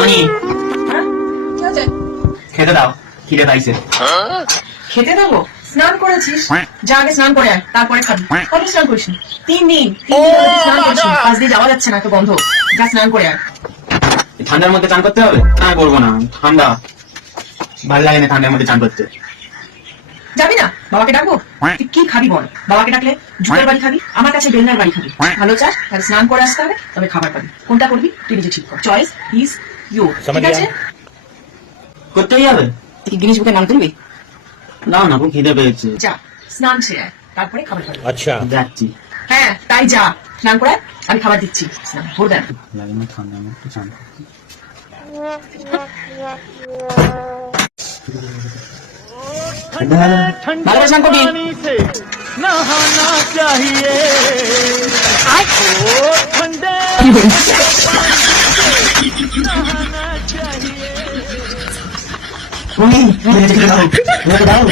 অনি হ্যাঁ? কি হয়েছে? খেতে দাও, খিদে পাইছে। খেতে দেবো? স্নান করেছিস, যা আগে স্নান করে আয়, তারপরে খাবি। কবে স্নান করিস? 3 দিন হলো স্নান করছিস, 5 দিয়ে যাওয়া যাচ্ছে না, তো গন্ধ। যা স্নান করে আয়। ঠান্ডার মধ্যে চান করতে হবে? না করবো না, ঠান্ডা ভাল লাগে না ঠান্ডার মধ্যে চান করতে। যাবি না? বাবাকে ডাকবো? তুই কি খাবি বল? বাবাকে ডাকলে জুতের বাড়ি খাবি, আমার কাছে বেলনার বাড়ি খাবি। ভালো চাস তাহলে স্নান করে আসতে হবে, তবে খাবার পাবি। কোনটা করবি তুই নিজে ঠিক কর। Choice is you. ঠিক আছে? করতেই হবে। তুই কি গিনিস বুকের নাম তুলবি? না না, খুব খিদে পেয়েছে। যা স্নান সেরে আয়, তারপরে খাবার পাবি। अच्छा যাচ্ছি। হ্যাঁ তাই যা, স্নান করে আয়, আমি খাবার দিচ্ছি। স্নান ভোর দেন। ভালো লাগে না ঠান্ডার মধ্যে চান করতে। ভালো করে স্নান করবি। नहाना चाहिए ओ ठंडे नहाना चाहिए দাও, দাও,